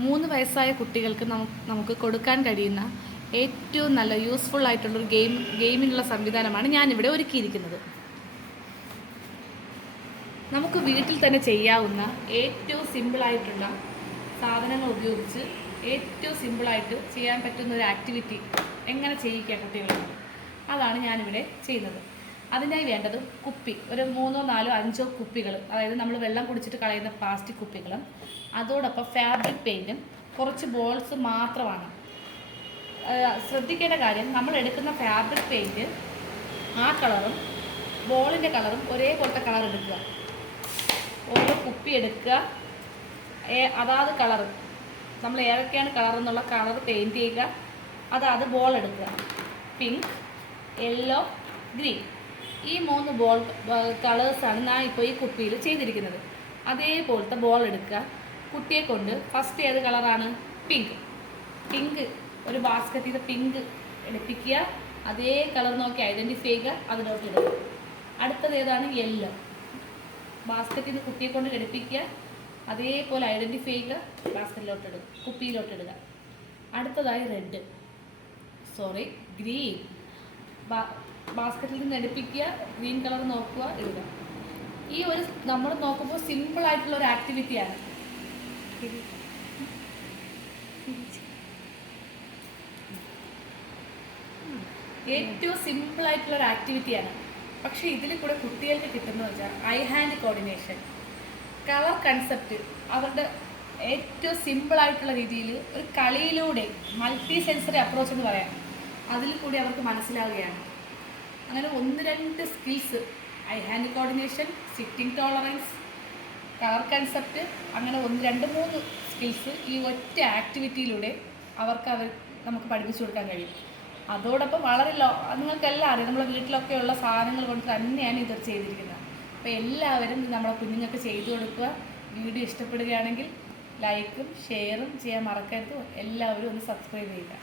3 വയസ്സായ കുട്ടികൾക്ക് നമുക്ക് കൊടുക്കാൻ കഴിയുന്ന ഏറ്റവും നല്ല യൂസ്ഫുൾ ആയിട്ടുള്ളൊരു ഗെയിമിനുള്ള സംവിധാനമാണ് ഞാനിവിടെ ഒരുക്കിയിരിക്കുന്നത്. നമുക്ക് വീട്ടിൽ തന്നെ ചെയ്യാവുന്ന ഏറ്റവും സിമ്പിളായിട്ടുള്ള സാധനങ്ങൾ ഉപയോഗിച്ച് ഏറ്റവും സിമ്പിളായിട്ട് ചെയ്യാൻ പറ്റുന്ന ഒരു ആക്ടിവിറ്റി എങ്ങനെ ചെയ്യിക്കുക കുട്ടികളെ, അതാണ് ഞാനിവിടെ ചെയ്യുന്നത്. അതിനായി വേണ്ടത് കുപ്പി, ഒരു 3, 4, 5 കുപ്പികൾ, അതായത് നമ്മൾ വെള്ളം കുടിച്ചിട്ട് കളയുന്ന പ്ലാസ്റ്റിക് കുപ്പികളും, അതോടൊപ്പം ഫാബ്രിക് പെയിൻറ്റും, കുറച്ച് ബോൾസ് മാത്രമാണ്. ശ്രദ്ധിക്കേണ്ട കാര്യം, നമ്മൾ എടുക്കുന്ന ഫാബ്രിക് പെയിൻറ്റ് ആ കളറും ബോളിൻ്റെ കളറും ഒരേപോലത്തെ കളർ എടുക്കുക. ഓരോ കുപ്പി എടുക്കുക, അതാത് കളർ, നമ്മൾ ഏതൊക്കെയാണ് കളർ എന്നുള്ള കളർ പെയിൻറ്റ് ചെയ്യുക. അതാത് ബോൾ എടുക്കുക. പിങ്ക്, യെല്ലോ, ഗ്രീൻ, ഈ 3 ബോൾ കളേഴ്സാണ് ഞാൻ ഇപ്പോൾ ഈ കുപ്പിയിൽ ചെയ്തിരിക്കുന്നത്. അതേപോലത്തെ ബോൾ എടുക്കുക. കുട്ടിയെ കൊണ്ട് ഫസ്റ്റ് ഏത് കളറാണ്? പിങ്ക് ഒരു ബാസ്ക്കറ്റിൽ നിന്ന് പിങ്ക് എടുപ്പിക്കുക. അതേ കളർ നോക്കി ഐഡൻറ്റിഫൈ ചെയ്യുക, അതിലോട്ട് ഇടുക. അടുത്തത് ഏതാണ്? യെല്ലോ. ബാസ്ക്കറ്റിൽ നിന്ന് കുട്ടിയെ കൊണ്ട് ഘടിപ്പിക്കുക, അതേപോലെ ഐഡൻറ്റിഫൈ ചെയ്യുക, ബാസ്ക്കറ്റിലോട്ട് ഇടുക, കുപ്പിയിലോട്ട് ഇടുക. അടുത്തതായി ഗ്രീൻ. ബാസ്ക്കറ്റിൽ നിന്ന് എടുപ്പിക്കുക, ഗ്രീൻ കളർ നോക്കുക, ഇടുക. ഈ ഒരു നമ്മൾ നോക്കുമ്പോൾ സിമ്പിളായിട്ടുള്ള ഒരു ആക്ടിവിറ്റിയാണ്. ഏറ്റവും സിമ്പിളായിട്ടുള്ളൊരു ആക്ടിവിറ്റിയാണ്. പക്ഷേ ഇതിൽ കൂടെ കുട്ടികൾക്ക് കിട്ടുന്നത് വെച്ചാൽ I hand coordination, colour concept, അവരുടെ ഏറ്റവും സിമ്പിളായിട്ടുള്ള രീതിയിൽ ഒരു കളിയിലൂടെ മൾട്ടി സെൻസറി അപ്രോച്ച് എന്ന് പറയാം, അതിൽ കൂടി അവർക്ക് മനസ്സിലാവുകയാണ്. അങ്ങനെ 1-2 skills, I hand coordination, sitting tolerance, colour concept, അങ്ങനെ 1-2-3 സ്കിൽസ് ഈ ഒറ്റ ആക്ടിവിറ്റിയിലൂടെ നമുക്ക് പഠിപ്പിച്ചു കൊടുക്കാൻ കഴിയും. അതോടൊപ്പം വളരെ നിങ്ങൾക്കെല്ലാം അറിയാം, നമ്മുടെ വീട്ടിലൊക്കെയുള്ള സാധനങ്ങൾ കൊണ്ട് തന്നെയാണ് ഇത് ചെയ്തിരിക്കുന്നത്. അപ്പോൾ എല്ലാവരും നമ്മുടെ കുഞ്ഞുങ്ങൾക്ക് ചെയ്തു കൊടുക്കുക. വീഡിയോ ഇഷ്ടപ്പെടുകയാണെങ്കിൽ ലൈക്കും ഷെയറും ചെയ്യാൻ മറക്കരുത്. എല്ലാവരും ഒന്ന് സബ്സ്ക്രൈബ് ചെയ്യുക.